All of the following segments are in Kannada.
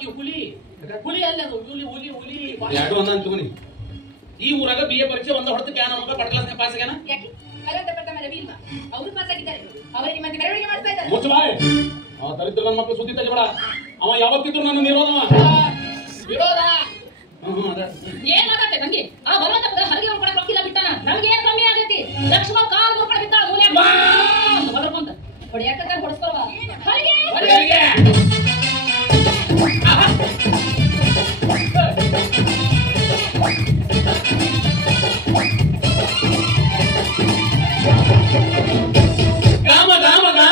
ಆಕಿ ಹುಲಿ ಹುಲಿ ಅಲ್ಲ ಅದು ಹುಲಿ ಹುಲಿ ಹುಲಿ ಎರಡು ಒಂದ ಅಂತ್ಕೊನಿ ಈ ಊರಾಗ BA ಪರೀಕ್ಷೆ ಒಂದ ಹೊಡೆತ ಕ್ಯಾನ್ ಮಗ ಬಡ ಕ್ಲಾಸ್ ಪಾಸ್ ಆಗ್ಯಾನ ಯಾಕೆ ಕಲರ್ ಡೆಪಾರ್ಟ್ಮೆಂಟ್ ರವಿ ಇಲ್ವಾ ಅವರು ಪಾಸ್ ಆಗಿದ್ದಾರೆ ಅವರೇ ನಿಮ್ಮಂತೆ ಮೆರವಣಿಗೆ ಮಾಡ್ತಾ ಇದ್ದಾರೆ ಮುಚ್ಚ ಬಾಯ್ ಆ ದರಿದ್ರ ನನ್ನ ಮಕ್ಕಳು ಸುದ್ದಿ ತೆಗಿಬೇಡ ಅವ ಯಾವತ್ತಿದ್ರು ನನ್ನ ನಿರೋಧವ ವಿರೋಧ ಅದ ಏನ್ ಮಾತಾಡ್ತೆ ತಂಗಿ ಆ ಬಲವಂತ ಹರಿಗೆ ಅವ್ರು ಕೊಡಕ್ಕೆ ರೊಕ್ಕಿಲ್ಲ ಬಿಟ್ಟಾನ ನಮ್ಗೆ ಏನ್ ಕಮ್ಮಿ ಆಗೈತಿ ಲಕ್ಷ್ಮಣ ಕಾಲ್ ಮುರ್ಕೊಂಡು ಬಿದ್ದಾಳ ಮೂಲೆ ಬದರ್ಕೊಂತ ಹೊಡಿಯಾಕಂತ ಹೊಡಿಸ್ಕೊಳ್ವಾ ಹರಿಗೆ ಗಾಮ ಗಾಮ ಗಾ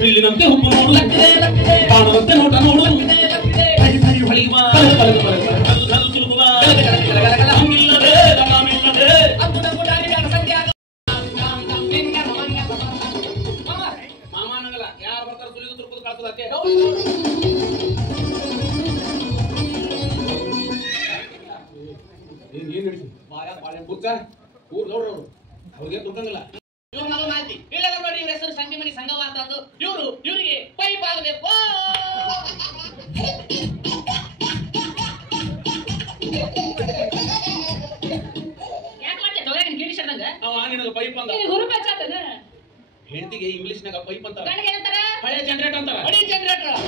ಬಿಲ್ಲಿನಂತೆ ಹುಬ್ಬು ನೋಡು ಕಾಣುವಂತೆ ನೋಟ ನೋಡು ಹರಿ ಹರಿ ಹೊಳಿವ ಹಂಗಿಲ್ಲದೆ ನಾಮಿಲ್ಲದೆ ಮಾಮಾನಗಲ್ಲ ಯಾರು ಬರ್ತಾರ ಸುಲಿದು ತುರ್ಕುದು ಕಳ್ಸೋದಕ್ಕೆ ಏನ್ ನಡೆಸಿ ಬಾಳೆ ಬುಚ್ಚ ಊರ್ ನೋಡ್ರು ಅವ್ರಿಗೆ ತುರ್ಕಂಗಿಲ್ಲ ಇವ್ರು ನಾವು ಮಾಹಿತಿ ಇಲ್ಲದ ನೋಡಿ ಇವ್ರ ಹೆಸರು ಸಂಗಮನಿ ಸಂಗವ ಅಂತ ಅಂದು ಇವರಿಗೆ ಪೈಪ್ ಆಗಬೇಕು ಯಾಕೆ ಮಾಡ್ತೀಯ ದೊರೆಗೆ ಕಿಡಿಸದಂಗ ಅವ ನಿನಗ ಪೈಪ್ ಅಂತ ಹುರು ಬಚಾತನ ಹೆಂಡತಿಗೆ ಇಂಗ್ಲಿಷ್ನಾಗ ಪೈಪ್ ಅಂತಾರ ಗಂಡಗೆ ಏನಂತಾರ ಹಳೆ ಜನರೇಟ್ ಅಂತಾರ ಹೊಡಿ ಜನರೇಟರ್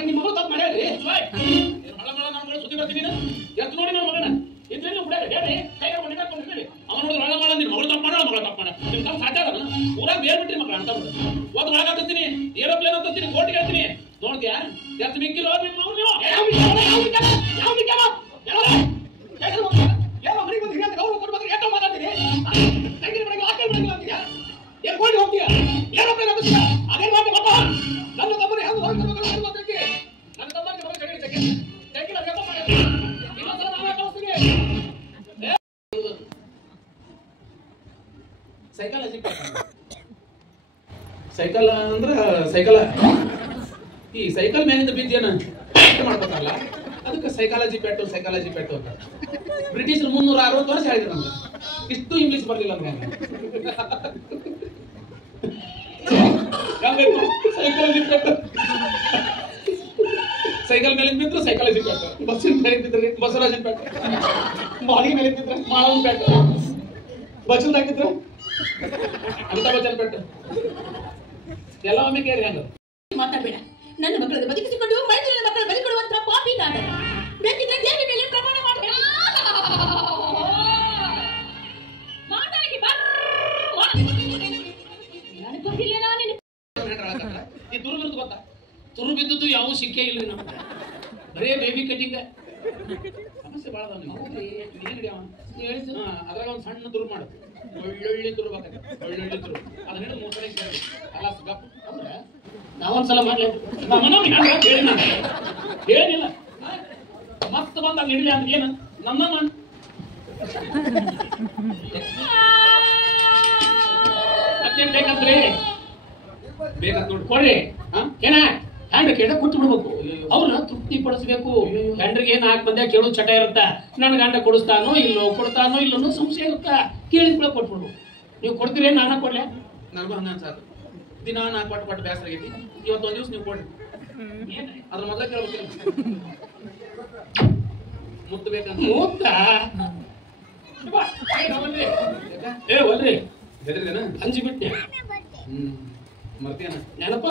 ನಿಮ್ಮ ಮಗಳು ತಪ್ಪು ಮಾಡ್ಯಾರಿ ಮಳ ಮಳ ನನ್ನ ಮಗಳು ಸುದ್ದಿ ಬರ್ತೀನಿ ಎತ್ತು ನೋಡಿ ನನ್ನ ಮಗನ ಇದ್ರಲ್ಲಿ ಬಿಡ್ಯಾರ ಹೇಳಿ ಕೈ ಕರ್ಕೊಂಡು ಹೇಳಿ ಅವನು ನೋಡಿ ಮಳ ಮಳ ನಿನ್ನ ಮಗಳು ತಪ್ಪು ಮಾಡ ಮಗಳು ತಪ್ಪು ಮಾಡ ನಿಮ್ ತಮ್ಮ ಸಾಧ್ಯ ಆಗಲ್ಲ ಊರಾಗ ಬೇರೆ ಬಿಟ್ರಿ ಮಕ್ಕಳು ಅಂತ ಬಿಡು ಒಂದು ಒಳಗೆ ಹತ್ತೀನಿ ಏರೋಪ್ಲೇನ್ ಹತ್ತೀನಿ ಕೋಟಿಗೆ ಹೇಳ್ತೀನಿ ನೋಡ್ತೀಯಾ ಎಷ್ಟು ಮಿಕ್ಕಿಲ್ಲ ಏರ್ಕೊಂಡು ಹೋಗ್ತೀಯ ಏರೋಪ್ಲೇನ್ ಹತ್ತಿಲ್ಲ ಅದೇ ಮಾಡಿ ಮಕ್ಕ ನನ್ನ ತಮ್ಮನ ಹೆಂಗ್ ನನ್ನ ತಮ್ಮನಿಗೆ ಮಗ ಸೈಕಾಲಜಿ ಸೈಕಲ್ ಅಂದ್ರ ಸೈಕಲ್ ಈ ಸೈಕಲ್ ಮೇಲಿಂದ ಬಿದ್ದೇನ ಮಾಡ್ಕೊತಾರಲ್ಲ ಅದಕ್ಕೆ ಸೈಕಾಲಜಿ ಪೆಟ್ಟು ಅಂತ ಬ್ರಿಟಿಷರು 360 ವರ್ಷ ಹೇಳಿದ್ರು ನಮ್ಗೆ ಇಷ್ಟು ಇಂಗ್ಲಿಷ್ ಬರ್ಲಿಲ್ಲ ನಮ್ಗೆ ಸೈಕಾಲಜಿ ಪೆಟ್ಟು ಸೈಕಲ್ ಮೇಲೆ ಬಿದ್ರು ಸೈಕಾಲಜಿ ಪೆಟ್ಟು ಬಸ್ಸಿನ ಮೇಲೆ ಬಿದ್ದರೆ ಬಸವರಾಜನ್ ಪೆಟ್ಟು ಮಾಳಿಗೆ ಮೇಲೆ ಬಿದ್ರೆ ಮಾಳವನ್ ಪೆಟ್ಟು ಬಸ್ಸಲ್ಲಿ ಹಾಕಿದ್ರೆ ಅಮಿತಾಬ್ ಬಚ್ಚನ್ ಪೆಟ್ಟು ಎಲ್ಲ ಒಮ್ಮೆ ಕೇಳಿ ಹಂಗ ಮಾತಾಡಬೇಡ ನನ್ನ ಮಕ್ಕಳನ್ನು ಬದುಕಿಸಿಕೊಂಡು ಮೈಸೂರಿನ ಮಕ್ಕಳು ಬದುಕೊಡುವಂತ ಪಾಪಿ ನಾನು ಬೇಕಿದ್ರೆ ದೇವಿ ಮೇಲೆ ಪ್ರಮಾಣ ಮಾಡಬೇಡ ಮಾತಾಡಿ ನನಗೆ ಗೊತ್ತಿಲ್ಲ ನಾನು ಈ ತುರು ಬಿದ್ದು ಗೊತ್ತಾ ತುರು ಬಿದ್ದದ್ದು ಯಾವ ಸಿಕ್ಕೇ ಇಲ್ಲ ನಮ್ಗೆ ಬರೇ ಬೇಬಿ ಕಟಿಂಗ್ ಸಮಸ್ಯೆ ಭಾಳ ಅದ್ರಾಗ ಒಂದು ಸಣ್ಣ ತುರು ಮಾಡು ಒಳ್ಳೊಳ್ಳೆ ತುರು ಒಳ್ಳೊಳ್ಳೆ ತುರು ಅದನ್ನ ಹಿಡಿದು 3 ಸಲ ಅಲ್ಲ ಗಪ್ ಅಂದ್ರೆ ನಾವೊಂದ್ಸಲ ಮಾಡ್ಲಿ ಹೇಳಿಲ್ಲ ಮತ್ತ ಬಂದಾಗ ಹಿಡಿಲಿ ಅಂದ್ರೆ ಏನು ನಮ್ಮ ಮತ್ತೇನ್ ಬೇಕಂದ್ರೆ ಬೇಕಂತ ನೋಡಿ ಕೊಡ್ರಿ ಏನ ಹ್ಯಾಂಡ್ ಕೇಳ ಕೊಟ್ಟು ಬಿಡ್ಬೇಕು ಅವ್ರನ್ನ ತೃಪ್ತಿ ಪಡಿಸ್ಬೇಕು ಗಂಡ್ರಿಗೆ ಏನ್ 4 ಮಂದಿ ಕೇಳೋ ಚಟ ಇರುತ್ತ ನನ್ ಗಂಡ ಕೊಡಿಸ್ತಾನೋ ಇಲ್ಲೋ ಸಂಶಯ ಇರುತ್ತಾ ಕೇಳಿದ ಕೂಡ ಕೊಟ್ಬಿಡ್ಬೇಕು ನೀವು ಕೊಡ್ತೀರಿ ನಾನ ಕೊಡ್ಲೆ ನನಗೂ ಹಂಗ ಅನ್ಸಾತು ದಿನ ನಾ ಕೊಟ್ಟು ಬೇಸರ ಆಗೈತಿ ಇವತ್ತೊಂದ್ ದಿವ್ಸ ನೀವು ಕೊಡ್ರಿ ಅದ್ರ ಮೊದಲ ಕೇಳ್ಬೇಕಿಲ್ಲ ಮುತ್ತು ಬೇಕಂತ ಮೂತ್ತ ಏ ಒಲ್ರಿ ಹೆದರಿದೇನ ಅಂಜಿ ಬಿಟ್ಟೆ ಮರ್ತೀಯನ ನೆನಪ